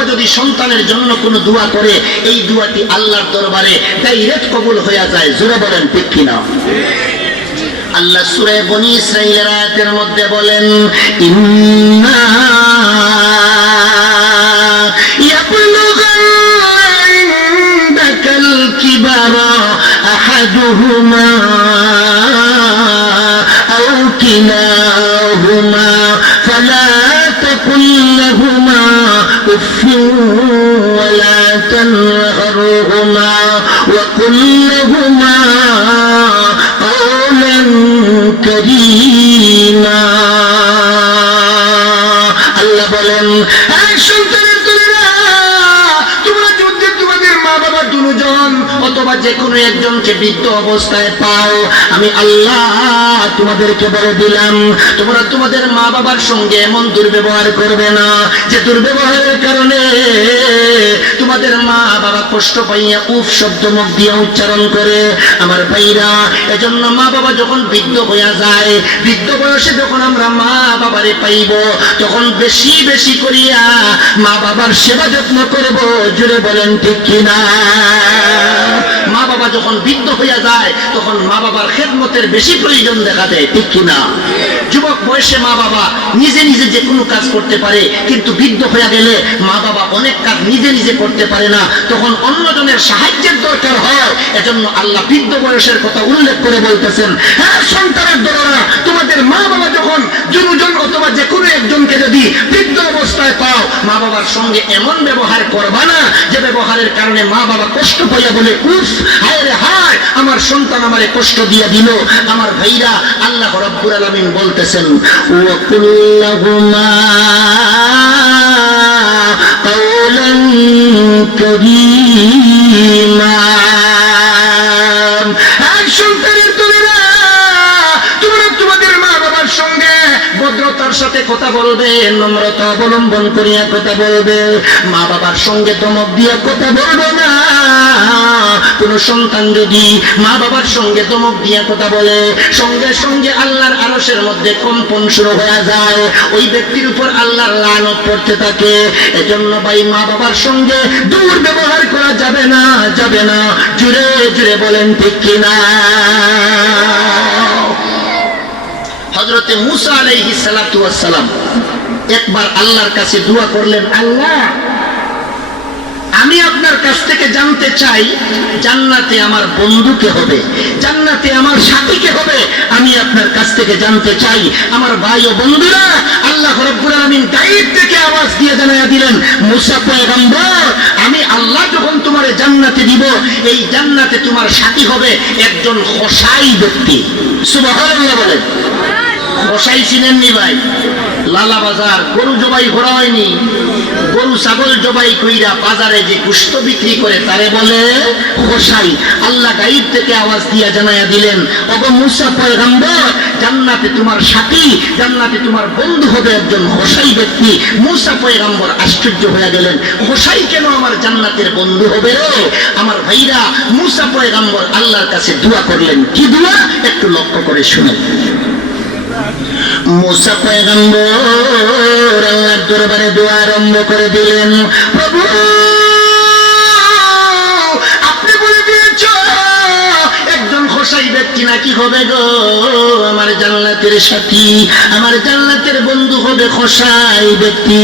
বাবা যদি সন্তানের জন্য কোনো দোয়া করে এই দোয়াটি আল্লাহর দরবারে ডাইরেক্ট কবুল হয়ে যায়। জোরে বলেন ঠিক কিনা? আল্লাহ সূরা বনী ইসরাঈলের আয়াতের মধ্যে বলেন, ইন্না ইয়াবলুগান্নাকাল কিবারা আহাদুহুমা আও কিলাহুমা ফালা তাকুল লাহুমা উফফিন ওয়ালা তানহারহুমা ওয়া কুল লাহুমা করিমা। আল্লাহ বলেন, এই সন্তানের তোমরা যদি তোমাদের মা বাবা দুজন অথবা যে কোনো একজনকে বৃদ্ধ অবস্থায় পাও, আমি আল্লাহ তোমাদেরকে বলে দিলাম তোমরা তোমাদের মা বাবার সঙ্গে এমন দুর্ব্যবহার করবে না যে দুর্ব্যবহারের কারণে তোমাদের মা বাবা কষ্ট পাইয়া উফ শব্দ মুখ দিয়ে উচ্চারণ করে। আমার ভাইরা, এজন্য মা বাবা যখন বৃদ্ধ হয়ে যায়, বৃদ্ধ বয়সে যখন আমরা মা বাবারে পাইব, তখন বেশি বেশি করিয়া মা বাবার সেবা যত্ন করব। জুড়ে বলেন ঠিক কিনা? মা বাবা যখন বৃদ্ধ হয়ে যায় তখন মা বাবার খেদমতের বেশি প্রয়োজন দেখা দেয়, ঠিক কিনা? যুবক বয়সে মা বাবা নিজে নিজে যে কোনো কাজ করতে পারে, কিন্তু বৃদ্ধ হয়ে গেলে মা বাবা অনেক কাজ নিজে নিজে করতে পারে না, তখন অন্যজনের সাহায্যের দরকার হয়। এজন্য আল্লাহ বৃদ্ধ বয়সের কথা উল্লেখ করে বলতেছেন, হ্যাঁ সন্তানের দোলনা, তোমাদের মা বাবা যখন দুজন অথবা যে কোনো একজনকে যদি বৃদ্ধ অবস্থায় পাও, মা বাবার সঙ্গে এমন ব্যবহার করবা না যে ব্যবহারের কারণে মা বাবা কষ্ট পাইয়া বলে উফ হায় রে হায়, আমার সন্তান আমারে কষ্ট দিয়ে দিল। আমার ভাইরা, আল্লাহ রাব্বুল আলামিন বলতেছেন, ওয়া কুল্লাহুমা কাওলান কারীমা। এই সন্তানের তোমরা তোমাদের মা বাবার সঙ্গে ভদ্রতার সাথে কথা বলবে, নম্রতা অবলম্বন করিয়া কথা বলবে, মা বাবার সঙ্গে ধমক দিয়ে কথা বলবে না। কোন সন্তান যদি মা বাবার সঙ্গে ধমক দিয়ে কথা বলে, সঙ্গে সঙ্গে আল্লাহর আরশের মধ্যে কম্পন শুরু হয়ে যায়, ওই ব্যক্তির উপর আল্লাহর লানত পড়তে থাকে। এজন্য ভাই, মা বাবার সঙ্গে দুর্ব্যবহার করা যাবে না, যাবে না। জুড়ে জুড়ে বলেন ঠিক কিনা? হযরতে মূসা আলাইহিস সালাতু ওয়াস সালাম একবার আল্লাহর কাছে দোয়া করলেন, আল্লাহ আমি আপনার কাছ থেকে জানতে চাই জান্নাতে আমার বন্ধু কে হবে, জান্নাতে আমার সাথী কে হবে। আমি আপনার কাছ থেকে জানতে চাই। আমার ভাই ও বন্ধুরা, আল্লাহ রাব্বুল আলামিন গায়েব থেকে আওয়াজ দিয়ে জানায়া দিলেন, মূসা পয়গম্বর, আমি আল্লাহ যখন তোমারে জান্নাতে দিব, এই জান্নাতে তোমার সাথী হবে একজন খোসাই ব্যক্তি। সুবহানাল্লাহ বলেন। খোসাই চিনেননি ভাই? লালা বাজার গরু জবাই করা হয়নি, গরু ছাগল জবাই কইরা বাজারে যে গোশত বিক্রি করে তারে বলে খোসাই। আল্লাহ গায়েব থেকে আওয়াজ দিয়া জানায়া দিলেন, ওগো মূসা পয়গম্বর, জান্নাতে তোমার সাথী, জান্নাতে তোমার বন্ধু হবে একজন খোসাই ব্যক্তি। মূসা পয়গম্বর আশ্চর্য হয়ে গেলেন, খোসাই কেন আমার জান্নাতের বন্ধু হবে রে? আমার ভাইরা, মূসা পয়গম্বর আল্লাহর কাছে দোয়া করলেন। কি দোয়া? একটু লক্ষ্য করে শুনেন। মূসা পয়গম্বর আল্লাহর দরবারে দোয়া আরম্ভ করে দিলেন, প্রভু আপনি বলে দিয়েছেন একজন খোসাই ব্যক্তি নাকি হবে গো আমার জান্নাতের সাথী, আমার জান্নাতের বন্ধু হবে খোসাই ব্যক্তি।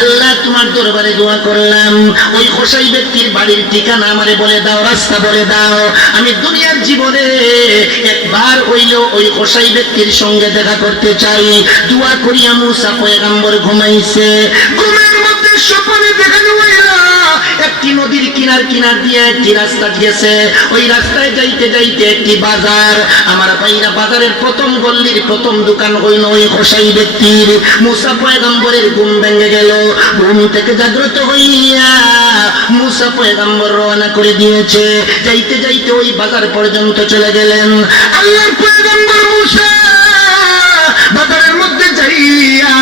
আল্লাহ তোমার দরবারে দোয়া করলাম, ওই খোসাই ব্যক্তির বাড়ির ঠিকানা আমারে বলে দাও, রাস্তা বলে দাও। আমি দুনিয়ার জীবনে একবার হইলেও ওই খোসাই ব্যক্তির সঙ্গে দেখা করতে চাই। দোয়া করিয়া মূসা পয়গম্বর ঘুমাইছে। ঘুমের মধ্যে স্বপ্নে দেখানো হইল একটি নদীর কিনার কিনার দিয়ে একটি রাস্তা গিয়েছে। ওই রাস্তায় যাইতে যাইতে একটি বাজার। আমার ভাইরা, বাজারের প্রথম গল্লির প্রথম দোকান হইল ওই খোসাই ব্যক্তির। মূসা পয়গম্বরের ঘুম ভেঙে গেল। ঘুম থেকে জাগ্রত হইয়া মূসা পয়গম্বর রওনা করে দিয়েছে। যাইতে যাইতে ওই বাজার পর্যন্ত চলে গেলেন। আল্লাহর পয়গম্বর মূসা বাজারের মধ্যে যাই তাকাইয়া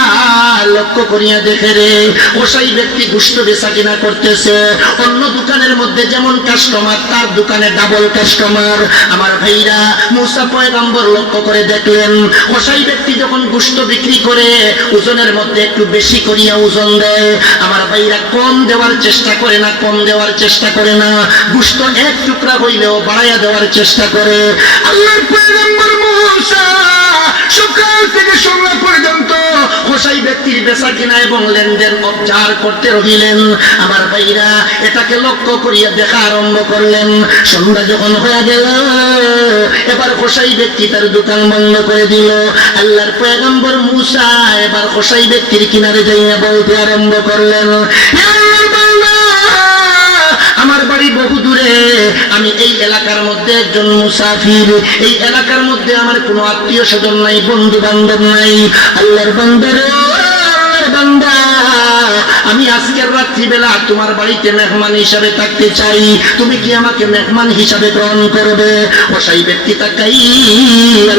লক্ষ্য করিয়া দেখে রে কসাই ব্যক্তি গোশত বেচা কিনা করতেছে, অন্য দোকানের মধ্যে যেমন কাস্টমার তার দোকানে ডাবল কাস্টমার। আমার ভাইরা মুসা পয়গম্বর লক্ষ্য করে দেখলেন কসাই ব্যক্তি যখন গোশত বিক্রি করে ওজনের মধ্যে একটু বেশি করিয়া ওজন দেয়, আমার ভাইরা কম দেওয়ার চেষ্টা করে না, কম দেওয়ার চেষ্টা করে না, গোশত এক টুকরা হইলেও বাড়াইয়া দেওয়ার চেষ্টা করে। আল্লাহর পয়গম্বর মুসা সকাল থেকে সন্ধ্যা পর্যন্ত কসাই ব্যক্তির বেচা কিনা এবং লেনদেন অবজার্ভ করতে রহিলেন। আমার ভাইরা এটাকে লক্ষ্য করিয়া দেখা আরম্ভ করলেন। সন্ধ্যা যখন হয়ে গেল এবার কসাই ব্যক্তি তার দোকান বন্ধ করে দিল। আল্লাহর পয়গম্বর মুসা এবার কসাই ব্যক্তির কিনারে যাইয়া বলতে আরম্ভ করলেন, আমার বাড়ি বহু দূরে, আমি এই এলাকার মধ্যে একজন মুসাফির, এই এলাকার মধ্যে আমার কোনো আত্মীয় স্বজন নাই, বন্ধু বান্ধব নাই। আল্লাহর বান্দারে, আল্লাহর বান্দা, আমি আজকের রাত্রিবেলা তোমার বাড়িতে মেহমান হিসাবে থাকতে চাই, তুমি কি আমাকে মেহমান হিসাবে গ্রহণ করবে? কসাই ব্যক্তি তাকাই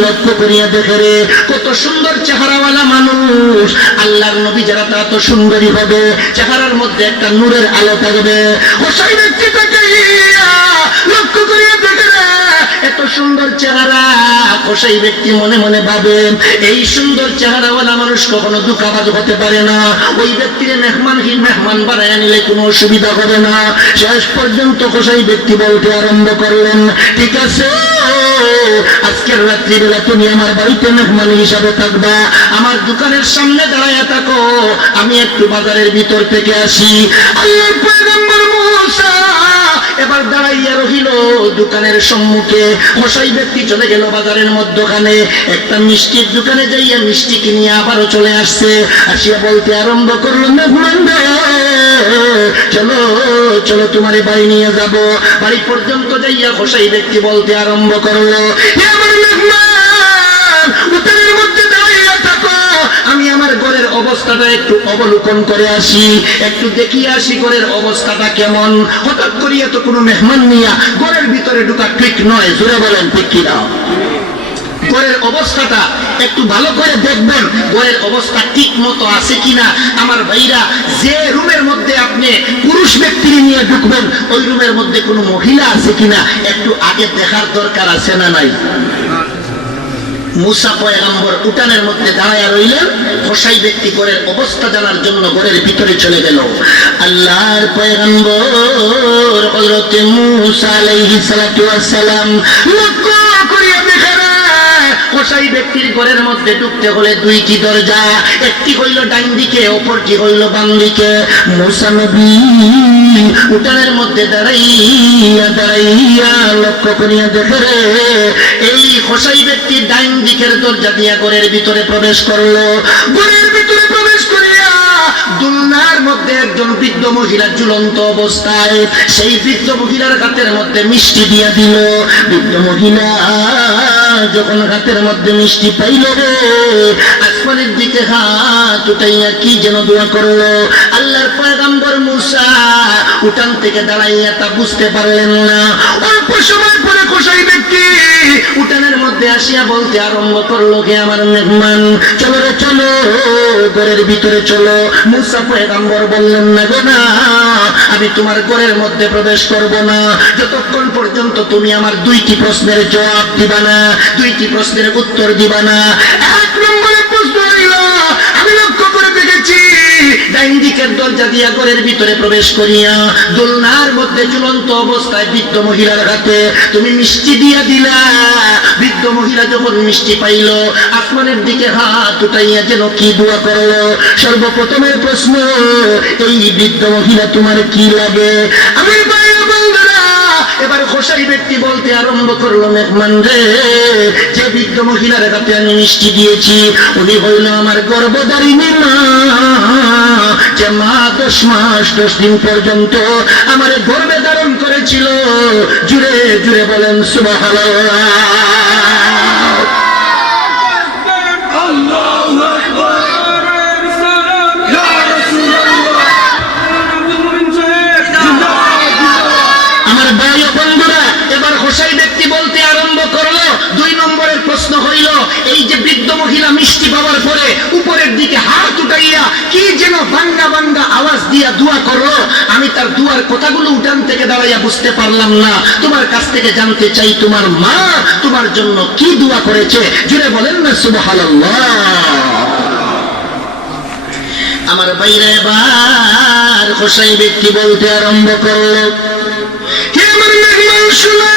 লক্ষ্য করিয়া দেখে রে কত সুন্দর চেহারাওয়ালা মানুষ। আল্লাহর নবী যারা তা এত সুন্দরী হবে, চেহারার মধ্যে একটা নূরের আলো থাকবে। কসাই ব্যক্তি তাকাই লক্ষ্য করিয়া দেখে রে এত সুন্দর চেহারা। কসাই ব্যক্তি মনে মনে ভাবে এই সুন্দর চেহারাওয়ালা মানুষ কখনো দুঃখাবাজ হতে পারে না, ওই ব্যক্তির মেহমান বানায় নিলে কোনো অসুবিধা হবে না। শেষ পর্যন্ত কসাই ব্যক্তি বলতে আরম্ভ করলেন, ঠিক আছে, আজকের রাত্রিবেলা তুমি আমার বাড়িতে মেহমান হিসাবে থাকবা, আমার দোকানের সামনে দাঁড়াইয়া থাকো, আমি একটু বাজারের ভিতর থেকে আসি। আল্লাহর পয়গম্বর মুসা এবার দাঁড়াইয়া রহিল দোকানের সম্মুখে। কসাই ব্যক্তি চলে গেল বাজারের মধ্যখানে, একটা মিষ্টির দোকানে যাইয়া মিষ্টি কিনিয়া আবারও চলে আসছে। আসিয়া বলতে আরম্ভ করলো, মেহমান চলো চলো তোমারে বাড়ি নিয়ে যাব। বাড়ি পর্যন্ত যাইয়া কসাই ব্যক্তি বলতে আরম্ভ করলো, আমার মেহমান উঠানের মধ্যে দাঁড়াইয়া থাকো, আমি আমার ঘরের অবস্থাটা একটু অবলোকন করে আসি, একটু দেখিয়ে আসি ঘরের অবস্থাটা কেমন। হঠাৎ করিয়া তো কোনো মেহমান নিয়া ঘরের ভিতরে ঢোকা ঠিক নয়, জোরে বলেন ঠিক কিনা? ঘরের অবস্থাটা একটু ভালো করে দেখবেন, ঘরের অবস্থা ঠিক মতো আছে কিনা। আমার ভাইরা, যে রুমের মধ্যে আপনি পুরুষ ব্যক্তি নিয়ে ঢুকবেন ওই রুমের মধ্যে কোনো মহিলা আছে কিনা একটু আগে দেখার দরকার আছে না নাই? মুসা পয়গম্বর উঠানের মধ্যে দাঁড়ায়া রইলেন, কসাই ব্যক্তি ঘরের অবস্থা জানার জন্য ঘরের ভিতরে চলে গেল। আল্লাহর পয়গম্বর হযরত মুসা আলাইহিস সালাতু ওয়াস সালাম লক্ষ্য করিয়া দেখেন কসাই ব্যক্তির ঘরের মধ্যে ঢুকতে হলে দুইটি দরজা, একটি হইল ডান দিকে, অপরটি হইল বাম দিকে। মুসা নবী উঠানের মধ্যে দাঁড়াইয়া দাঁড়াইয়া লক্ষ্য করিয়া দেখে রে এই কসাই ব্যক্তি ডান দিকের দরজা দিয়া ঘরের ভিতরে প্রবেশ করলো। ঘরের ভিতরে প্রবেশ করিয়া দুলনার মধ্যে একজন বৃদ্ধ মহিলা ঝুলন্ত অবস্থায়, সেই বৃদ্ধ মহিলার হাতের মধ্যে মিষ্টি দিয়া দিল। বৃদ্ধ মহিলা যখন হাতের মধ্যে মিষ্টি পাইল রে আসমানের দিকে হাত উঠাইয়া কি যেন দোয়া করলো। আল্লাহর পয়গম্বর মুসা উঠান থেকে দাঁড়াইয়া তা বুঝতে পারলেন না। অল্প সময় পরে কসাই ব্যক্তি উঠানের মধ্যে আসিয়া বলতে আরম্ভ করলো, কে আমার মেহমান, চলো রে চলো ঘরের ভিতরে চলো। মুসা পয়গম্বর বললেন, না গো না, আমি তোমার ঘরের মধ্যে প্রবেশ করব না যতক্ষণ পর্যন্ত তুমি আমার দুইটি প্রশ্নের জবাব দিবা না, দুইটি প্রশ্নের উত্তর দিবা না। এক নম্বরের প্রশ্ন হইল, আমি লক্ষ্য করে দেখেছি ডাইন দিকের দরজা দিয়া ঘরের ভিতরে প্রবেশ করিয়া দোলনার মধ্যে ঝুলন্ত অবস্থায় বৃদ্ধ মহিলার হাতে তুমি মিষ্টি দিয়া দিলা। বৃদ্ধ মহিলা যখন মিষ্টি পাইল আসমানের দিকে হাত উঠাইয়া যেন কি দোয়া করলো। সর্বপ্রথমের প্রশ্ন, এই বৃদ্ধ মহিলা তোমার কি লাগে? আমি এবার কসাই ব্যক্তি বলতে আরম্ভ করলো, মেহমান রে, যে বৃদ্ধ মহিলার হাতে আমি মিষ্টি দিয়েছি উনি হইল আমার গর্ভধারিণী মা, যে মা 10 মাস 10 দিন পর্যন্ত আমার গর্ভে ধারণ করেছিল। জুড়ে জুড়ে বলেন সুবহানাল্লাহ। এই যে বৃদ্ধ মহিলা মিষ্টি পাওয়ার পরে উপরের দিকে হাত উঠাইয়া কি যেন ভাঙ্গা ভাঙ্গা আওয়াজ দিয়া দোয়া করলো। আমি তার দুয়ার কথাগুলো উঠান থেকে দাঁড়াইয়া বুঝতে পারলাম না। তোমার কাছ থেকে জানতে চাই, তোমার মা তোমার জন্য কি দোয়া করেছে? জুড়ে বলেন না সুবহানাল্লাহ। আমার বাইরে এবার হোসাই ব্যক্তি বলতে আরম্ভ করলো, হে আমার মেহমান শোনো,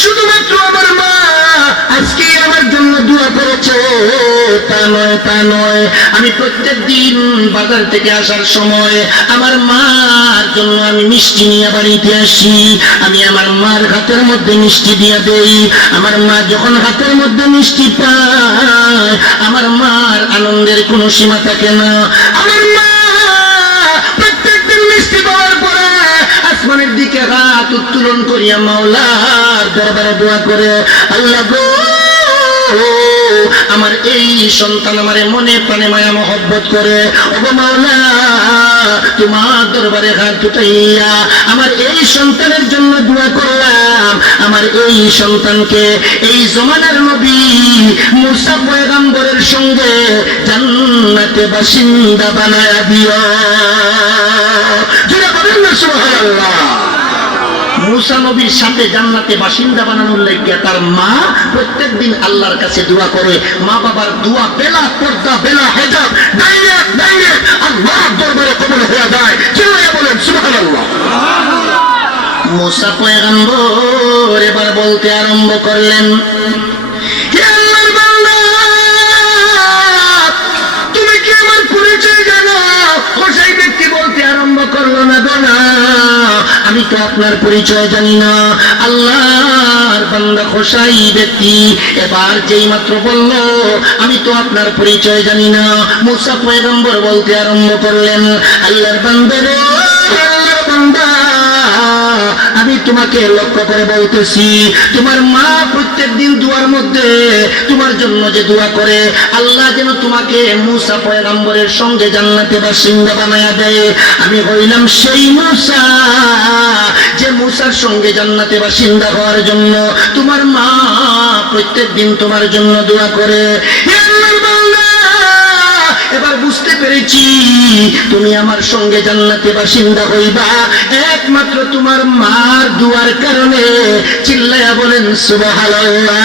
শুধুমাত্র আমার মা আজকে আমার জন্য দোয়া করেছে তা নয়, তা নয়। আমি প্রত্যেক দিন বাজার থেকে আসার সময় আমার মার জন্য আমি মিষ্টি নিয়ে বাড়িতে আসি। আমি আমার মার হাতের মধ্যে মিষ্টি দিয়ে দেই। আমার মা যখন হাতের মধ্যে মিষ্টি পায়, আমার মার আনন্দের কোনো সীমা থাকে না। আমার মা প্রত্যেক দিন মিষ্টি পাওয়ার পরে আসমানের দিকে হাত উত্তোলন করিয়া মাওলার দরবারে দোয়া করে, আল্লাহ গো, আমার এই সন্তান আমারে মনে প্রাণে মায়া মহব্বত করে, ওগো মাওলা তোমার দরবারে হাত উঠাইয়া আমার এই সন্তানের জন্য দোয়া করলাম। আমার এই সন্তানকে এই জমানার নবী মুসা পয়গম্বরের সঙ্গে জান্নাতে বাসিন্দা বানায়া দিও। যারা বলেন না সুবহানাল্লাহ। মুসা নবীর সাথে জান্নাতে বাসিন্দা বানানোর লাগিয়া তার মা প্রত্যেক দিন আল্লাহর কাছে দোয়া করে। মা বাবার দোয়া বেলা পর্দা বেলা হেজাব ডাইরেক্ট আল্লাহর দরবারে কবুল হয়ে যায়। চিল্লাইয়া বলেন সুবহানাল্লাহ। মুসা পয়গম্বর এবার বলতে আরম্ভ করলেন, হে আল্লাহর বান্দা, তুমি কি আমার পরিচয় জানো? হোসাই ব্যক্তি বলতে আরম্ভ করলো, না গো না, আমি তো আপনার পরিচয় জানি না। আল্লাহর বান্দা হোসাই ব্যক্তি এবার যেই মাত্র বলল আমি তো আপনার পরিচয় জানি না, মুসা পয়গম্বর বলতে আরম্ভ করলেন, আল্লাহর বান্দা রে, আল্লাহর বান্দা, আমি তোমাকে লক্ষ্য করে বলতেছি, তোমার মা প্রত্যেক দিন দুয়ার মধ্যে তোমার জন্য যে দোয়া করে, আল্লাহ যেন তোমাকে মুসা পয়গম্বরের সঙ্গে জান্নাতে বাসিন্দা বানায়া দেয়। আমি হইলাম সেই মুসা যে মুসার সঙ্গে জান্নাতে বাসিন্দা হওয়ার জন্য তোমার মা প্রত্যেক দিন তোমার জন্য দোয়া করে। হে আল্লাহর বান্দা, এবার বুঝতে পেরেছি তুমি আমার সঙ্গে জান্নাতে বাসিন্দা হইবা একমাত্র তোমার মার দুয়ার কারণে। চিল্লায়া বলেন সুবহানাল্লাহ।